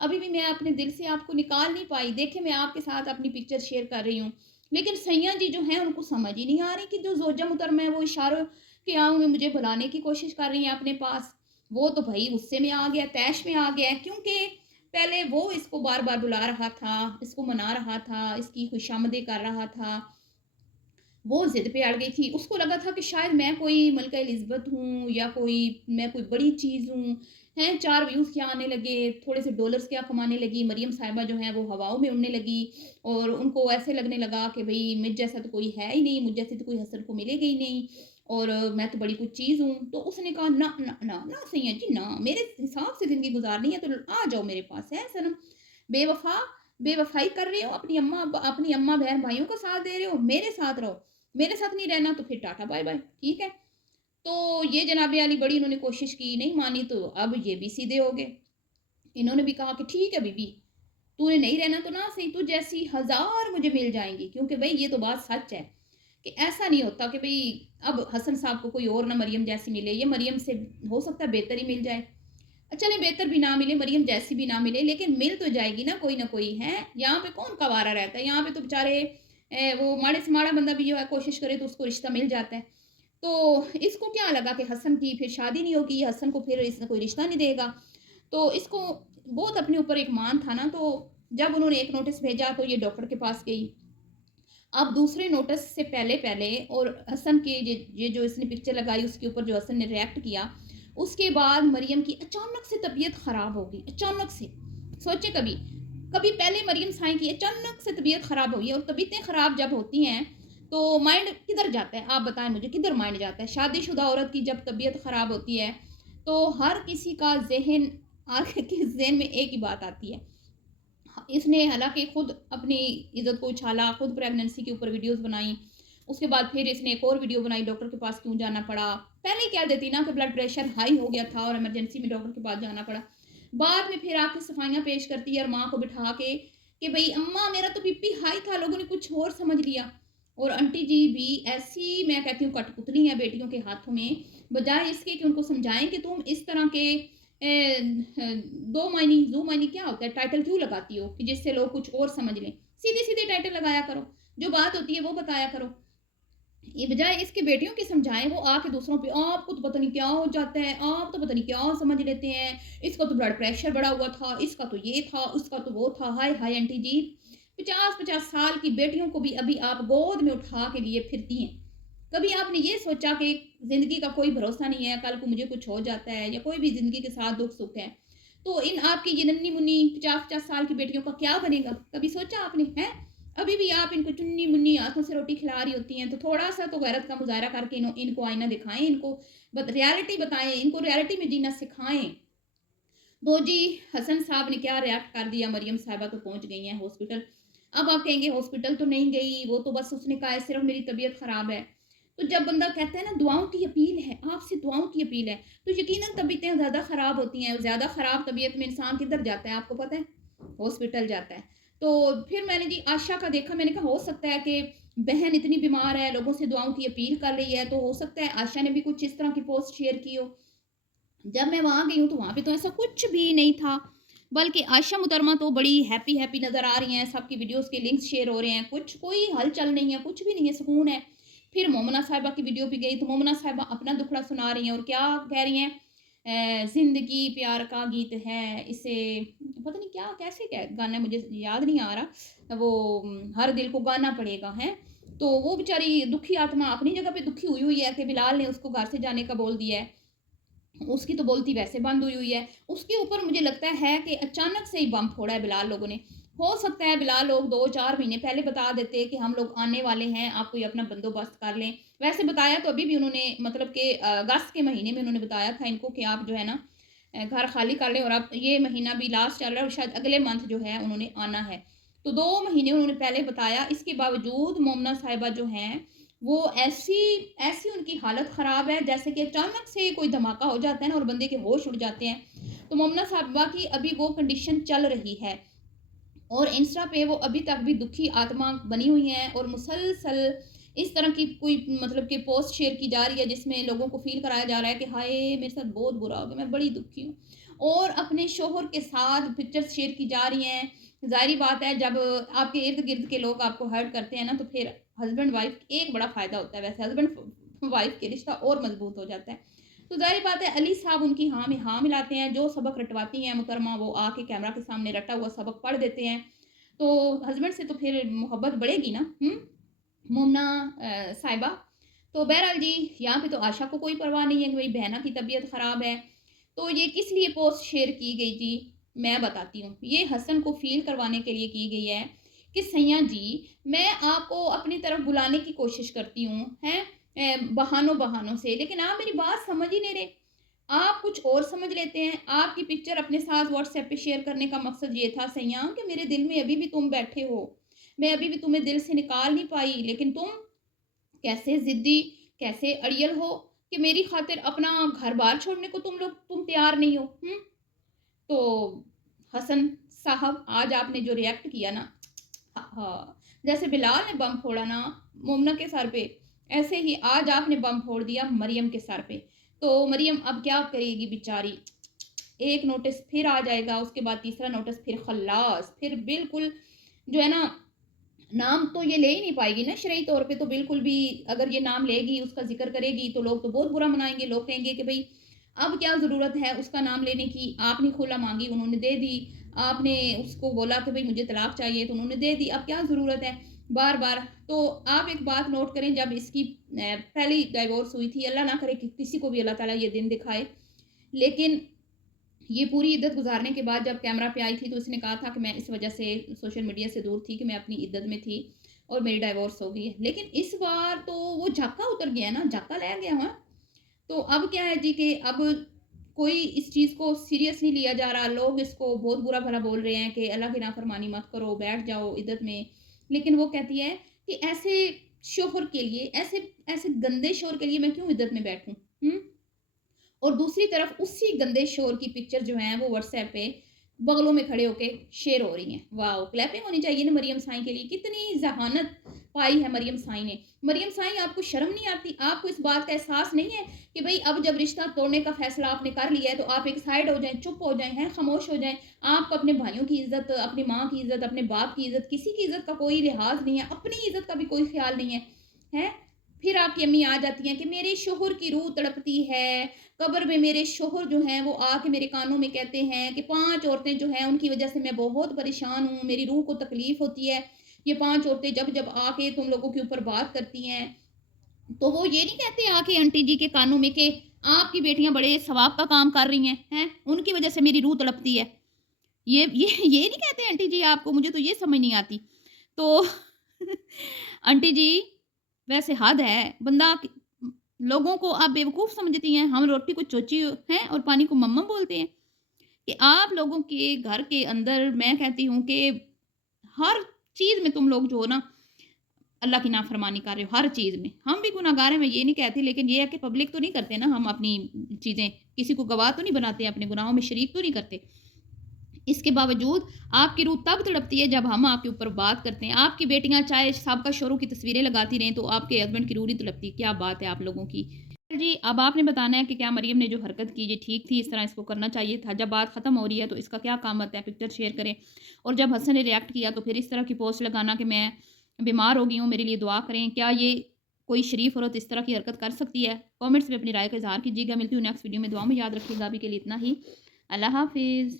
ابھی بھی میں اپنے دل سے آپ کو نکال نہیں پائی. دیکھیں میں آپ کے ساتھ اپنی پکچر شیئر کر رہی ہوں، لیکن سیاں جی جو ہیں ان کو سمجھ ہی نہیں آ رہی کہ جو زوجہ محترمہ ہے وہ اشاروں کے آہوں میں مجھے بلانے کی کوشش کر رہی ہیں اپنے پاس. وہ تو بھائی غصے میں آ گیا، طیش میں آ گیا ہے، کیونکہ پہلے وہ اس کو بار بار بلا رہا تھا، اس کو منا رہا تھا، اس کی خوشامدیں کر رہا تھا. وہ ضد پہ اڑ گئی تھی. اس کو لگا تھا کہ شاید میں کوئی ملکہ الزبتھ ہوں یا میں کوئی بڑی چیز ہوں. ہیں 4 ویوز کیا آنے لگے، تھوڑے سے ڈالرز کیا کمانے لگی. مریم صاحبہ جو ہیں وہ ہواؤں میں اڑنے لگی اور ان کو ایسے لگنے لگا کہ بھئی مجھ جیسا تو کوئی ہے ہی نہیں، مجھ جیسی تو کوئی حسن کو ملے گی ہی نہیں اور میں تو بڑی کچھ چیز ہوں. تو اس نے کہا نہ نہ نہ نہ سیاں جی نہ، میرے حساب سے زندگی گزارنی ہے تو آ جاؤ میرے پاس ہے سنم. بے وفا بے وفائی کر رہے ہو، اپنی اماں بہن بھائیوں کا ساتھ دے رہے ہو، میرے ساتھ رہو. میرے ساتھ نہیں رہنا تو پھر ٹاٹا بائے بائے. ٹھیک ہے. تو یہ جناب عالی بڑی انہوں نے کوشش کی، نہیں مانی تو اب یہ بھی سیدھے ہو گئے. انہوں نے بھی کہا کہ ٹھیک ہے بی بی، تو نے نہیں رہنا تو نہ صحیح، تو جیسی 1000 مجھے مل جائیں گی. کیونکہ بھائی یہ تو بات سچ ہے کہ ایسا نہیں ہوتا کہ بھئی اب حسن صاحب کو کوئی اور نہ مریم جیسی ملے، یہ مریم سے ہو سکتا ہے بہتر ہی مل جائے. چلیں بہتر بھی نہ ملے، مریم جیسی بھی نہ ملے، لیکن مل تو جائے گی نہ کوئی ہے. یہاں پہ کون کوارا رہتا ہے؟ یہاں پہ تو بیچارے وہ ماڑے سے ماڑا بندہ بھی جو ہے کوشش کرے تو اس کو رشتہ مل جاتا ہے. تو اس کو کیا لگا کہ حسن کی پھر شادی نہیں ہوگی، حسن کو پھر اس نے کوئی رشتہ نہیں دے گا. تو اس کو بہت اپنے اوپر ایک مان تھا نا. تو جب انہوں نے ایک نوٹس بھیجا تو یہ ڈاکٹر کے پاس گئی. اب دوسرے نوٹس سے پہلے اور حسن کے یہ جو اس نے پکچر لگائی اس کے اوپر جو حسن نے ریئیکٹ کیا، اس کے بعد مریم کی اچانک سے طبیعت خراب ہو گئی. اچانک سے سوچے، کبھی پہلے مریم سائیں کی اچانک سے طبیعت خراب ہوئی. اور طبیعتیں خراب جب ہوتی ہیں تو مائنڈ کدھر جاتا ہے؟ آپ بتائیں مجھے کدھر مائنڈ جاتا ہے؟ شادی شدہ عورت کی جب طبیعت خراب ہوتی ہے تو ہر کسی کا ذہن میں ایک ہی بات آتی ہے. اس نے حالانکہ خود اپنی عزت کو اچھالا، خود پریگننسی کے اوپر ویڈیوز بنائیں. اس کے بعد پھر اس نے ایک اور ویڈیو بنائی ڈاکٹر کے پاس کیوں جانا پڑا. پہلے ہی کہہ دیتی نا کہ بلڈ پریشر ہائی ہو گیا تھا اور ایمرجنسی میں ڈاکٹر کے پاس جانا پڑا. بعد میں پھر آپ کی صفائیاں پیش کرتی ہے اور ماں کو بٹھا کے کہ بھئی اماں میرا تو بی پی ہائی تھا، لوگوں نے کچھ اور سمجھ لیا. اور انٹی جی بھی ایسی میں کہتی ہوں کٹ پتلی ہیں بیٹیوں کے ہاتھوں میں، بجائے اس کے کہ ان کو سمجھائیں کہ تم اس طرح کے زو معنی کیا ہوتا ہے ٹائٹل کیوں لگاتی ہو کہ جس سے لوگ کچھ اور سمجھ لیں. سیدھے ٹائٹل لگایا کرو، جو بات ہوتی ہے وہ بتایا کرو. یہ بجائے اس کے بیٹیوں کے سمجھائیں، وہ آ کے دوسروں پہ آپ کو تو پتہ نہیں کیا ہو جاتا ہے، آپ تو پتہ نہیں کیا سمجھ لیتے ہیں، اس کا تو بلڈ پریشر بڑا ہوا تھا، اس کا تو یہ تھا، اس کا تو وہ تھا. ہائے ہائے انٹی جی، 50 سال کی بیٹیوں کو بھی ابھی آپ گود میں اٹھا کے لیے پھرتی ہیں. کبھی آپ نے یہ سوچا کہ زندگی کا کوئی بھروسہ نہیں ہے، کل کو مجھے کچھ ہو جاتا ہے یا کوئی بھی زندگی کے ساتھ دکھ سکھ ہے تو ان آپ کی یہ ننی منی 50 سال کی بیٹیوں کا کیا بنے گا؟ کبھی سوچا آپ نے ہے؟ ابھی بھی آپ ان کو چنی منی ہاتھوں سے روٹی کھلا رہی ہوتی ہیں. تو تھوڑا سا تو غیرت کا مظاہرہ کر کے ان کو آئینہ دکھائیں، ان کو ریالٹی بتائیں، ان کو ریالٹی میں جینا سکھائیں. تو جی حسن صاحب نے کیا ریاکٹ کر دیا، مریم صاحبہ تو پہنچ گئی ہیں ہاسپٹل. اب آپ کہیں گے ہاسپٹل تو نہیں گئی، وہ تو بس اس نے کہا ہے صرف میری طبیعت خراب ہے. تو جب بندہ کہتا ہے نا دعاؤں کی اپیل ہے، آپ سے دعاؤں کی اپیل ہے، تو یقیناً طبیعتیں زیادہ خراب ہوتی ہیں. زیادہ خراب طبیعت میں انسان کدھر جاتا ہے آپ کو پتہ ہے؟ ہاسپٹل جاتا ہے. تو پھر میں نے جی عائشہ کا دیکھا، میں نے کہا ہو سکتا ہے کہ بہن اتنی بیمار ہے، لوگوں سے دعاؤں کی اپیل کر رہی ہے، تو ہو سکتا ہے عائشہ نے بھی کچھ اس طرح کی پوسٹ شیئر کی ہو. جب میں وہاں گئی ہوں تو وہاں پہ تو ایسا کچھ بھی نہیں تھا، بلکہ عائشہ محترمہ تو بڑی ہیپی نظر آ رہی ہیں، سب کی ویڈیوز کے لنکس شیئر ہو رہے ہیں، کوئی ہلچل نہیں ہے، کچھ بھی نہیں ہے، سکون ہے. پھر مومنہ صاحبہ کی ویڈیو پہ گئی تو مومنہ صاحبہ اپنا دکھڑا سنا رہی ہیں اور کیا کہہ رہی ہیں، زندگی پیار کا گیت ہے، اسے پتہ نہیں کیا کیسے گانا ہے مجھے یاد نہیں آ رہا، وہ ہر دل کو گانا پڑے گا ہے. تو وہ بیچاری دکھی آتما اپنی جگہ پہ دکھی ہوئی ہے کہ بلال نے اس کو گھر سے جانے کا بول دیا ہے، اس کی تو بولتی ویسے بند ہوئی ہے. اس کے اوپر مجھے لگتا ہے کہ اچانک سے ہی بم پھوڑا ہے بلال لوگوں نے. ہو سکتا ہے بلال لوگ 2-4 مہینے پہلے بتا دیتے کہ ہم لوگ آنے والے ہیں، آپ کوئی اپنا بندوبست کر لیں. ویسے بتایا تو ابھی بھی انہوں نے مطلب کہ اگست کے مہینے میں انہوں نے بتایا تھا ان کو کہ آپ جو ہے نا گھر خالی کر لیں، اور اب یہ مہینہ بھی لاسٹ چل رہا ہے اور شاید اگلے منتھ جو ہے انہوں نے آنا ہے. تو 2 مہینے انہوں نے پہلے بتایا. اس کے باوجود مومنہ صاحبہ جو ہیں وہ ایسی ان کی حالت خراب ہے جیسے کہ اچانک سے کوئی دھماکہ ہو جاتا ہے نا اور بندے کے ہوش اڑ جاتے ہیں. تو مومنہ صاحبہ کی ابھی وہ کنڈیشن چل رہی ہے اور انسٹا پہ وہ ابھی تک بھی دکھی آتما بنی ہوئی ہیں اور مسلسل اس طرح کی کوئی مطلب کہ پوسٹ شیئر کی جا رہی ہے جس میں لوگوں کو فیل کرایا جا رہا ہے کہ ہائے میرے ساتھ بہت برا ہو گیا، میں بڑی دکھی ہوں. اور اپنے شوہر کے ساتھ پکچرز شیئر کی جا رہی ہیں۔ ظاہری بات ہے جب آپ کے ارد گرد کے لوگ آپ کو ہرٹ کرتے ہیں نا تو پھر ہسبینڈ وائف ایک بڑا فائدہ ہوتا ہے، ویسے ہسبینڈ وائف کے رشتہ اور مضبوط ہو جاتا ہے۔ تو ظاہری بات ہے علی صاحب ان کی ہاں میں ہاں ملاتے ہیں، جو سبق رٹواتی ہیں محترمہ وہ آ کے کیمرہ کے سامنے رٹا ہوا سبق پڑھ دیتے ہیں، تو ہسبینڈ سے تو پھر محبت بڑھے گی نا مومنہ صاحبہ۔ تو بہرحال جی یہاں پہ تو آشا کو کوئی پرواہ نہیں ہے کہ بھائی بہنا کی طبیعت خراب ہے، تو یہ کس لیے پوسٹ شیئر کی گئی جی میں بتاتی ہوں۔ یہ حسن کو فیل کروانے کے لیے کی گئی ہے کہ سیاں جی میں آپ کو اپنی طرف بلانے کی کوشش کرتی ہوں بہانوں سے، لیکن آپ میری بات سمجھ ہی نہیں رہے، آپ کچھ اور سمجھ لیتے ہیں۔ آپ کی پکچر اپنے ساتھ واٹس ایپ پہ شیئر کرنے کا مقصد یہ تھا سیاں کہ میرے دل میں ابھی بھی تم بیٹھے ہو، میں ابھی بھی تمہیں دل سے نکال نہیں پائی، لیکن تم کیسے ضدی کیسے اڑیل ہو کہ میری خاطر اپنا گھر بار چھوڑنے کو تم تیار نہیں ہو۔ تو حسن صاحب آج آپ نے جو ریئیکٹ کیا نا، جیسے بلال نے بم پھوڑا نا مومنہ کے سر پہ، ایسے ہی آج آپ نے بم پھوڑ دیا مریم کے سر پہ۔ تو مریم اب کیا کرے گی بیچاری، ایک نوٹس پھر آ جائے گا، اس کے بعد تیسرا نوٹس، پھر خلاص، پھر بالکل جو ہے نا نام تو یہ لے ہی نہیں پائے گی نا شرعی طور پہ، تو بالکل بھی اگر یہ نام لے گی اس کا ذکر کرے گی تو لوگ تو بہت برا منائیں گے، لوگ کہیں گے کہ بھئی اب کیا ضرورت ہے اس کا نام لینے کی، آپ نے خلا مانگی انہوں نے دے دی، آپ نے اس کو بولا کہ بھئی مجھے طلاق چاہیے تو انہوں نے دے دی، اب کیا ضرورت ہے بار بار۔ تو آپ ایک بات نوٹ کریں، جب اس کی پہلی ڈائیورس ہوئی تھی، اللہ نہ کرے کہ کسی کو بھی اللہ تعالیٰ یہ دن دکھائے، لیکن یہ پوری عدت گزارنے کے بعد جب کیمرہ پہ آئی تھی تو اس نے کہا تھا کہ میں اس وجہ سے سوشل میڈیا سے دور تھی کہ میں اپنی عدت میں تھی اور میری ڈائیورس ہو گئی ہے، لیکن اس بار تو وہ جھاکا اتر گیا نا، جھاکا لے گیا ہاں۔ تو اب کیا ہے جی کہ اب کوئی اس چیز کو سیریس نہیں لیا جا رہا، لوگ اس کو بہت برا بھلا بول رہے ہیں کہ اللہ کی نافرمانی مت کرو، بیٹھ جاؤ عدت میں، لیکن وہ کہتی ہے کہ ایسے شوہر کے لیے ایسے گندے شوہر کے لیے میں کیوں عدت میں بیٹھوں۔ اور دوسری طرف اسی گندے شور کی پکچر جو ہیں وہ واٹس ایپ پہ بغلوں میں کھڑے ہو کے شیئر ہو رہی ہیں۔ واو، کلیپنگ ہونی چاہیے نا مریم سائیں کے لیے، کتنی ذہانت پائی ہے مریم سائیں نے۔ مریم سائیں آپ کو شرم نہیں آتی، آپ کو اس بات کا احساس نہیں ہے کہ بھئی اب جب رشتہ توڑنے کا فیصلہ آپ نے کر لیا ہے تو آپ ایک سائڈ ہو جائیں، چپ ہو جائیں، خاموش ہو جائیں، آپ کو اپنے بھائیوں کی عزت، اپنی ماں کی عزت، اپنے باپ کی عزت، کسی کی عزت کا کوئی لحاظ نہیں ہے، اپنی عزت کا بھی کوئی خیال نہیں ہے۔ پھر آپ کی امی آ جاتی ہیں کہ میرے شوہر کی روح تڑپتی ہے، قبر میں میرے شوہر جو ہیں وہ آ کے میرے کانوں میں کہتے ہیں کہ 5 عورتیں جو ہیں ان کی وجہ سے میں بہت پریشان ہوں، میری روح کو تکلیف ہوتی ہے، یہ 5 عورتیں جب آ کے تم لوگوں کے اوپر بات کرتی ہیں تو وہ یہ نہیں کہتے آ کے آنٹی جی کے کانوں میں کہ آپ کی بیٹیاں بڑے ثواب کا کام کر رہی ہیں ان کی وجہ سے میری روح تڑپتی ہے، یہ نہیں کہتے آنٹی جی آپ کو، مجھے تو یہ سمجھ نہیں آتی۔ تو آنٹی جی ویسے حد ہے، بندہ لوگوں کو آپ بیوقوف سمجھتی ہیں، ہم روٹی کو چوچی ہیں اور پانی کو مما بولتے ہیں، کہ آپ لوگوں کے گھر کے اندر میں کہتی ہوں کہ ہر چیز میں تم لوگ جو ہو نا اللہ کی نافرمانی کر رہے ہو، ہر چیز میں۔ ہم بھی گناہگار ہیں میں یہ نہیں کہتی، لیکن یہ ہے کہ پبلک تو نہیں کرتے نا، ہم اپنی چیزیں کسی کو گواہ تو نہیں بناتے، اپنے گناہوں میں شریک تو نہیں کرتے۔ اس کے باوجود آپ کی روح تب تڑپتی ہے جب ہم آپ کے اوپر بات کرتے ہیں، آپ کی بیٹیاں چاہے سابقہ شوہروں کی تصویریں لگاتی رہیں تو آپ کے ہسبینڈ کی روح نہیں تڑپتی، کیا بات ہے آپ لوگوں کی۔ جی اب آپ نے بتانا ہے کہ کیا مریم نے جو حرکت کی یہ ٹھیک تھی، اس طرح اس کو کرنا چاہیے تھا، جب بات ختم ہو رہی ہے تو اس کا کیا قامت ہے، پکچر شیئر کریں، اور جب حسن نے ریئیکٹ کیا تو پھر اس طرح کی پوسٹ لگانا کہ میں بیمار ہو گئی ہوں میرے لیے دعا کریں، کیا یہ کوئی شریف عورت اس طرح کی حرکت کر سکتی ہے؟ کامنٹس میں اپنی رائے کا اظہار کیجیے گا، ملتی ہوں نیکسٹ ویڈیو میں، دعا میں یاد رکھیے گا، ابھی کے لیے اتنا ہی، اللہ حافظ۔